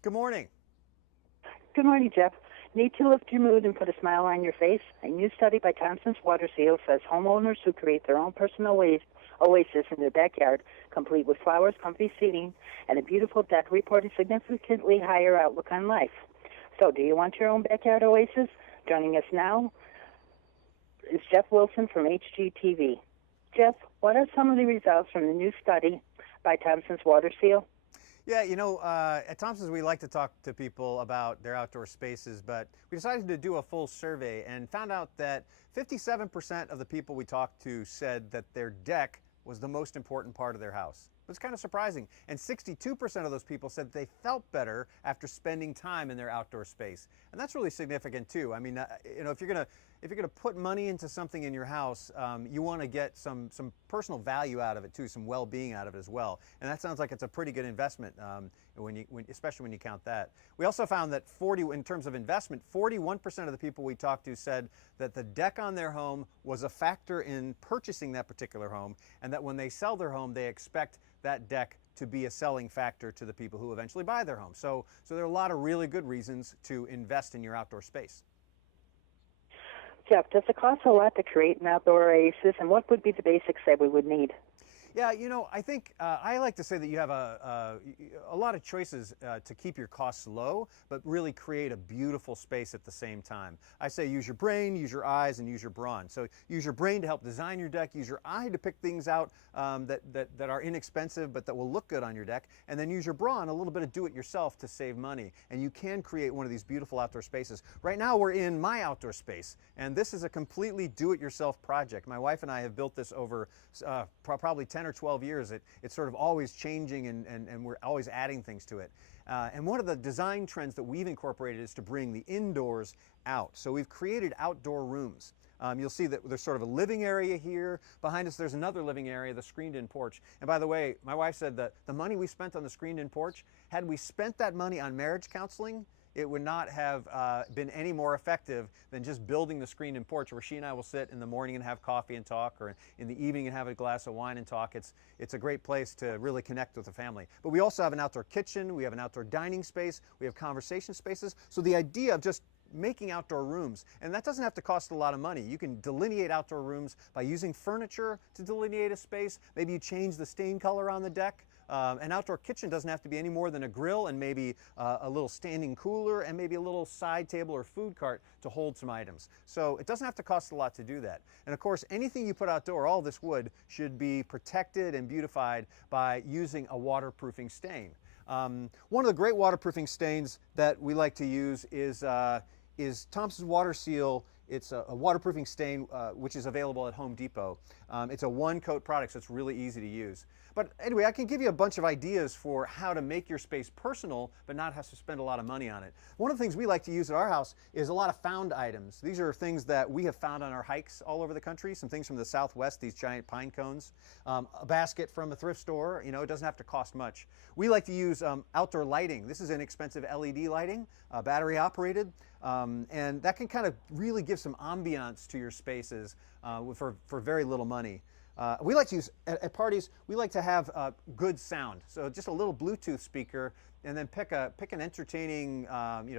Good morning. Good morning, Jeff. Need to lift your mood and put a smile on your face? A new study by Thompson's Water Seal says homeowners who create their own personal oasis in their backyard, complete with flowers, comfy seating, and a beautiful deck, report a significantly higher outlook on life. So, do you want your own backyard oasis? Joining us now is Jeff Wilson from HGTV. Jeff, what are some of the results from the new study by Thompson's Water Seal? Yeah, at Thompson's we like to talk to people about their outdoor spaces, but we decided to do a full survey and found out that 57% of the people we talked to said that their deck was the most important part of their house. It was kind of surprising. And 62% of those people said they felt better after spending time in their outdoor space. And that's really significant too. I mean, if you're gonna put money into something in your house, you want to get some personal value out of it too, some well-being out of it as well. And that sounds like it's a pretty good investment, especially when you count that. We also found that in terms of investment, 41% of the people we talked to said that the deck on their home was a factor in purchasing that particular home, and that when they sell their home, they expect that deck to be a selling factor to the people who eventually buy their home. So there are a lot of really good reasons to invest in your outdoor space. Jeff, does it cost a lot to create an outdoor oasis, and what would be the basics that we would need? Yeah, I think I like to say that you have a lot of choices to keep your costs low, but really create a beautiful space at the same time. I say use your brain, use your eyes, and use your brawn. So use your brain to help design your deck, use your eye to pick things out that are inexpensive but that will look good on your deck, and then use your brawn, a little bit of do-it-yourself to save money. And you can create one of these beautiful outdoor spaces. Right now we're in my outdoor space, and this is a completely do-it-yourself project. My wife and I have built this over probably 10 or 12 years. It's sort of always changing, and we're always adding things to it. And one of the design trends that we've incorporated is to bring the indoors out. So we've created outdoor rooms. You'll see that there's sort of a living area here. Behind us there's another living area, the screened-in porch. And by the way, my wife said that the money we spent on the screened-in porch, had we spent that money on marriage counseling, it would not have been any more effective than just building the screened-in porch where she and I will sit in the morning and have coffee and talk, or in the evening and have a glass of wine and talk. It's a great place to really connect with the family. But we also have an outdoor kitchen, we have an outdoor dining space, we have conversation spaces. So the idea of just making outdoor rooms, and that doesn't have to cost a lot of money. You can delineate outdoor rooms by using furniture to delineate a space. Maybe you change the stain color on the deck. An outdoor kitchen doesn't have to be any more than a grill and maybe a little standing cooler and maybe a little side table or food cart to hold some items. So it doesn't have to cost a lot to do that. And of course, anything you put outdoor, all this wood, should be protected and beautified by using a waterproofing stain. One of the great waterproofing stains that we like to use is Thompson's Water Seal. It's a waterproofing stain which is available at Home Depot. It's a one-coat product, so it's really easy to use. But anyway, I can give you a bunch of ideas for how to make your space personal but not have to spend a lot of money on it. One of the things we like to use at our house is a lot of found items. These are things that we have found on our hikes all over the country, some things from the Southwest, these giant pine cones, a basket from a thrift store. It doesn't have to cost much. We like to use outdoor lighting. This is inexpensive LED lighting, battery operated, and that can kind of really give some ambiance to your spaces for very little money. We like to use, at parties, we like to have good sound. So just a little Bluetooth speaker, and then pick an entertaining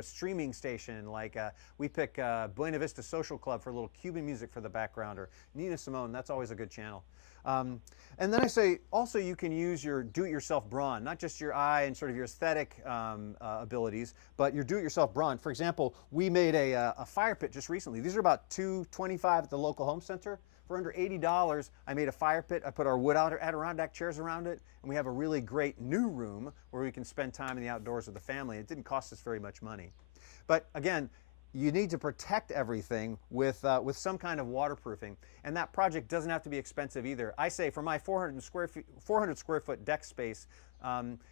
streaming station, like we pick Buena Vista Social Club for a little Cuban music for the background, or Nina Simone. That's always a good channel. And then I say also you can use your do-it-yourself brawn, not just your eye and sort of your aesthetic abilities, but your do-it-yourself brawn. For example, we made a fire pit just recently. These are about $2.25 at the local home center. For under $80, I made a fire pit. I put our wood Adirondack chairs around it, and we have a really great new room where we can spend time in the outdoors with the family. It didn't cost us very much money. But again, you need to protect everything with some kind of waterproofing, and that project doesn't have to be expensive either. I say for my 400 square foot deck space,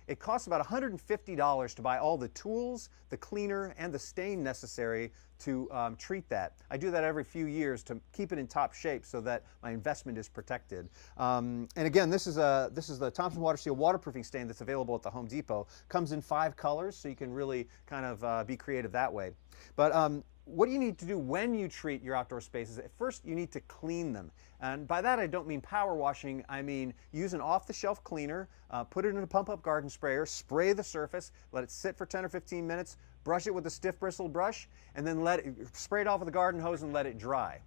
it costs about $150 to buy all the tools, the cleaner, and the stain necessary to treat that. I do that every few years to keep it in top shape so that my investment is protected. And again, this is the Thompson Water Seal waterproofing stain that's available at the Home Depot. Comes in 5 colors, so you can really kind of be creative that way. But what do you need to do when you treat your outdoor spaces? At first, you need to clean them. And by that, I don't mean power washing. I mean use an off-the-shelf cleaner, put it in a pump-up garden sprayer, spray the surface, let it sit for 10 or 15 minutes, brush it with a stiff bristled brush, and then spray it off with a garden hose and let it dry.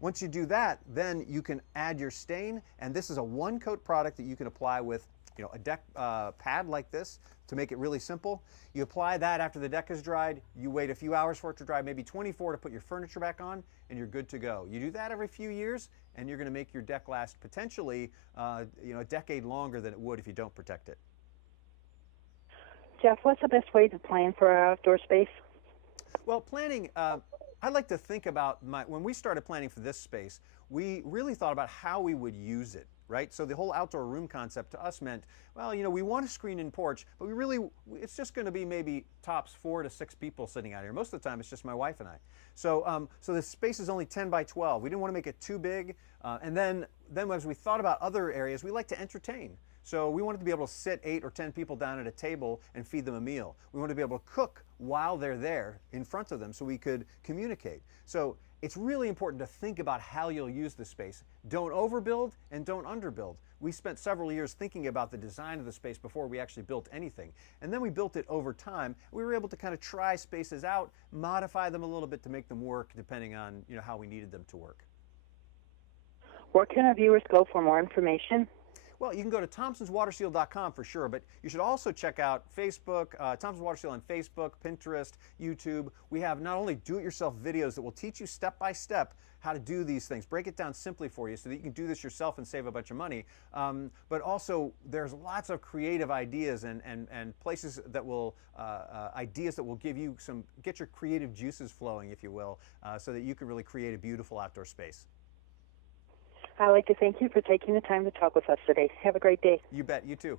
Once you do that, then you can add your stain, and this is a one-coat product that you can apply with a deck pad like this to make it really simple. You apply that after the deck is dried, you wait a few hours for it to dry, maybe 24 to put your furniture back on, and you're good to go. You do that every few years, and you're going to make your deck last potentially a decade longer than it would if you don't protect it. Jeff, what's the best way to plan for our outdoor space? Well, planning, I like to think about when we started planning for this space, we really thought about how we would use it, right? So the whole outdoor room concept to us meant, well, we want a screen-in porch, but it's just going to be maybe tops 4 to 6 people sitting out here. Most of the time, it's just my wife and I. So, so the space is only 10 by 12. We didn't want to make it too big. And then as we thought about other areas, we like to entertain. So we wanted to be able to sit 8 or 10 people down at a table and feed them a meal. We wanted to be able to cook while they're there in front of them so we could communicate. So it's really important to think about how you'll use the space. Don't overbuild and don't underbuild. We spent several years thinking about the design of the space before we actually built anything. And then we built it over time. We were able to kind of try spaces out, modify them a little bit to make them work depending on how we needed them to work. Where can our viewers go for more information? Well, you can go to thompsonswaterseal.com for sure, but you should also check out Facebook, Thompson's Water Seal on Facebook, Pinterest, YouTube. We have not only do-it-yourself videos that will teach you step-by-step how to do these things, break it down simply for you so that you can do this yourself and save a bunch of money, but also there's lots of creative ideas and places that will, ideas that will get your creative juices flowing, if you will, so that you can really create a beautiful outdoor space. I'd like to thank you for taking the time to talk with us today. Have a great day. You bet. You too.